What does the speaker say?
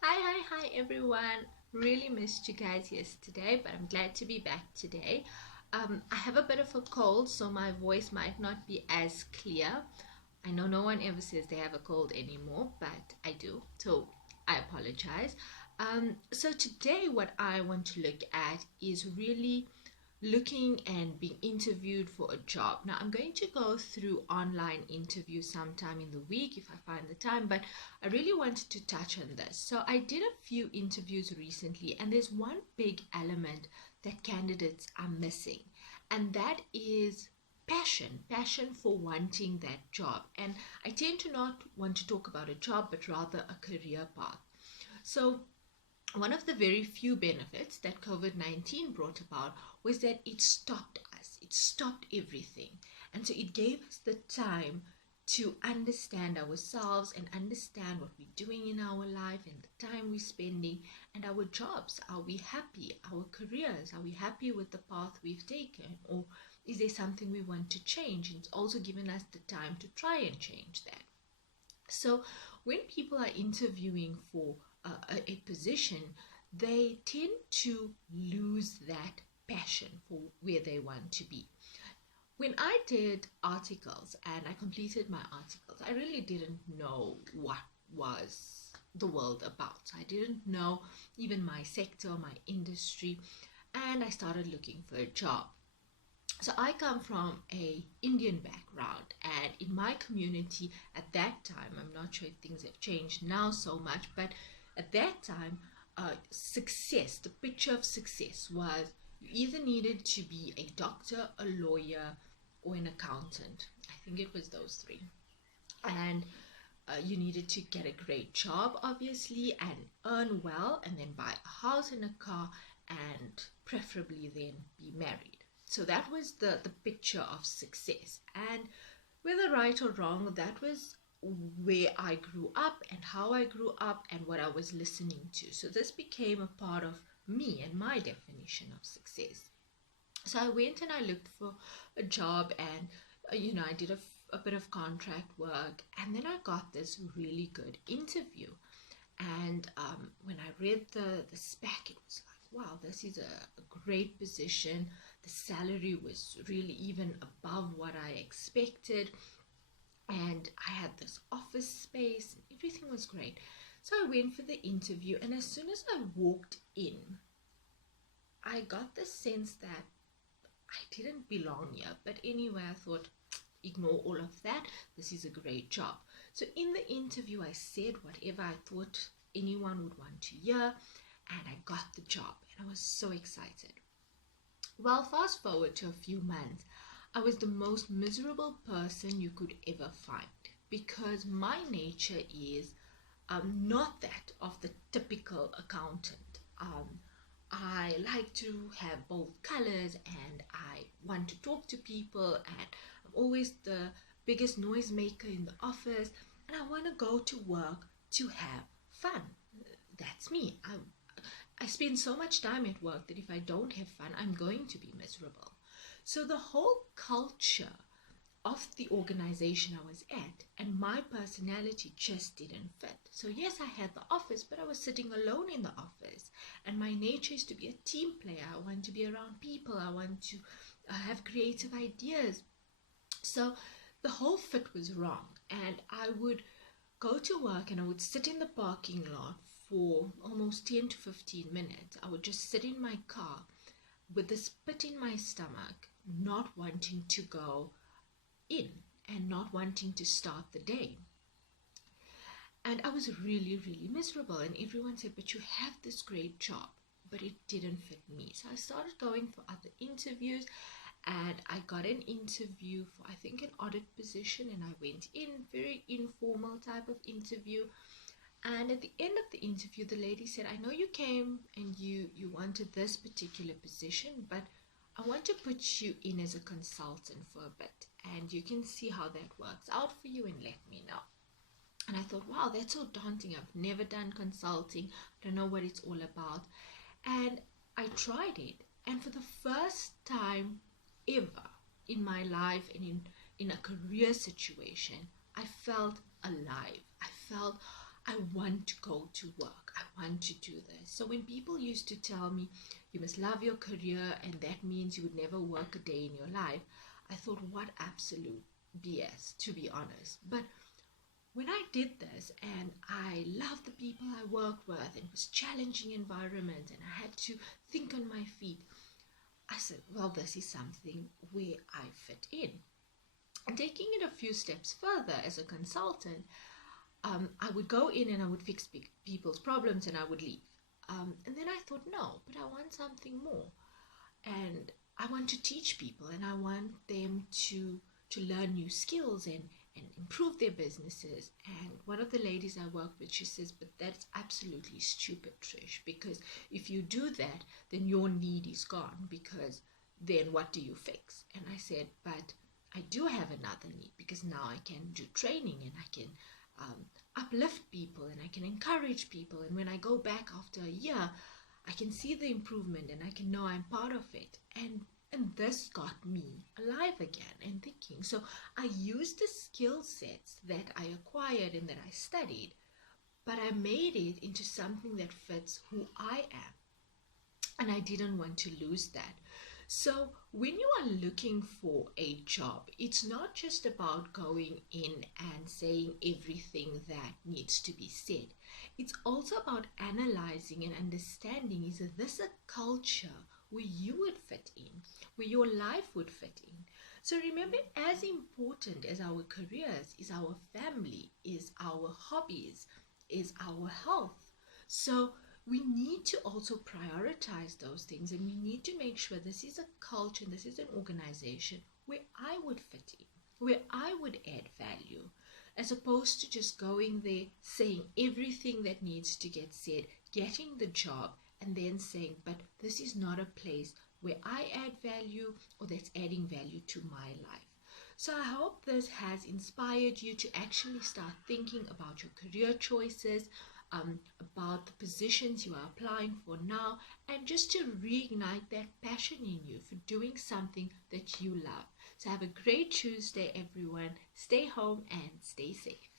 Hi everyone. Really missed you guys yesterday, but I'm glad to be back today. I have a bit of a cold, so my voice might not be as clear. I know no one ever says they have a cold anymore, but I do, so I apologize. So today, what I want to look at is really looking and being interviewed for a job. Now, I'm going to go through online interviews sometime in the week if I find the time, but I really wanted to touch on this. So, I did a few interviews recently, and there's one big element that candidates are missing, and that is passion for wanting that job. And I tend to not want to talk about a job, but rather a career path. So, one of the very few benefits that COVID 19 brought about was that it stopped us, it stopped everything. And so it gave us the time to understand ourselves and understand what we're doing in our life and the time we're spending and our jobs. Are we happy? Our careers, are we happy with the path we've taken? Or is there something we want to change? And it's also given us the time to try and change that. So when people are interviewing for a position, they tend to lose that passion for where they want to be. When I did articles and I completed my articles, I really didn't know what was the world about. I didn't know even my sector, my industry, and I started looking for a job. So I come from a Indian background, and in my community at that time, I'm not sure if things have changed now so much, but at that time, success, the picture of success was you either needed to be a doctor, a lawyer, or an accountant. I think it was those three. And you needed to get a great job, obviously, and earn well, and then buy a house and a car, and preferably then be married. So that was the picture of success. And whether right or wrong, that was where I grew up and how I grew up and what I was listening to. So this became a part of me and my definition of success. So I went and I looked for a job, and I did a bit of contract work, and then I got this really good interview. And when I read the spec, it was like, wow, this is a great position. The salary was really even above what I expected. And I had this office space, and everything was great. So I went for the interview, and as soon as I walked in, I got the sense that I didn't belong here. But anyway, I thought, ignore all of that. This is a great job. So in the interview, I said whatever I thought anyone would want to hear, and I got the job, and I was so excited. Well, fast forward to a few months, I was the most miserable person you could ever find because my nature is not that of the typical accountant. I like to have bold colors, and I want to talk to people, and I'm always the biggest noisemaker in the office, and I want to go to work to have fun. That's me. I spend so much time at work that if I don't have fun, I'm going to be miserable. So the whole culture of the organization I was at and my personality just didn't fit. So yes, I had the office, but I was sitting alone in the office. And my nature is to be a team player. I want to be around people. I want to have creative ideas. So the whole fit was wrong. And I would go to work and I would sit in the parking lot for almost 10 to 15 minutes. I would just sit in my car with this pit in my stomach, not wanting to go in and not wanting to start the day. And I was really, really miserable. And everyone said, but you have this great job. But it didn't fit me. So I started going for other interviews, and I got an interview for, I think, an audit position. And I went in, very informal type of interview. And at the end of the interview, the lady said, I know you came and you wanted this particular position, but I want to put you in as a consultant for a bit, and you can see how that works out for you and let me know. And I thought, wow, that's so daunting. I've never done consulting. I don't know what it's all about. And I tried it. And for the first time ever in my life and in a career situation, I felt alive. I felt I want to go to work. I want to do this. So when people used to tell me, you must love your career and that means you would never work a day in your life, I thought, what absolute BS, to be honest. But when I did this and I loved the people I worked with, and it was challenging environment and I had to think on my feet, I said, well, this is something where I fit in. And taking it a few steps further as a consultant, I would go in and I would fix people's problems and I would leave. And then I thought, no, but I want something more. And I want to teach people and I want them to learn new skills and improve their businesses. And one of the ladies I work with, she says, but that's absolutely stupid, Trish, because if you do that, then your need is gone, because then what do you fix? And I said, but I do have another need, because now I can do training and I can uplift people and I can encourage people. And when I go back after a year, I can see the improvement and I can know I'm part of it. And this got me alive again and thinking. So I used the skill sets that I acquired and that I studied, but I made it into something that fits who I am. And I didn't want to lose that. So when you are looking for a job, it's not just about going in and saying everything that needs to be said. It's also about analyzing and understanding, is this a culture where you would fit in, where your life would fit in? So remember, as important as our careers is our family, is our hobbies, is our health. So we need to also prioritize those things, and we need to make sure this is a culture and this is an organization where I would fit in, where I would add value, as opposed to just going there, saying everything that needs to get said, getting the job, and then saying, but this is not a place where I add value or that's adding value to my life. So I hope this has inspired you to actually start thinking about your career choices, about the positions you are applying for now, and just to reignite that passion in you for doing something that you love. So have a great Tuesday, everyone. Stay home and stay safe.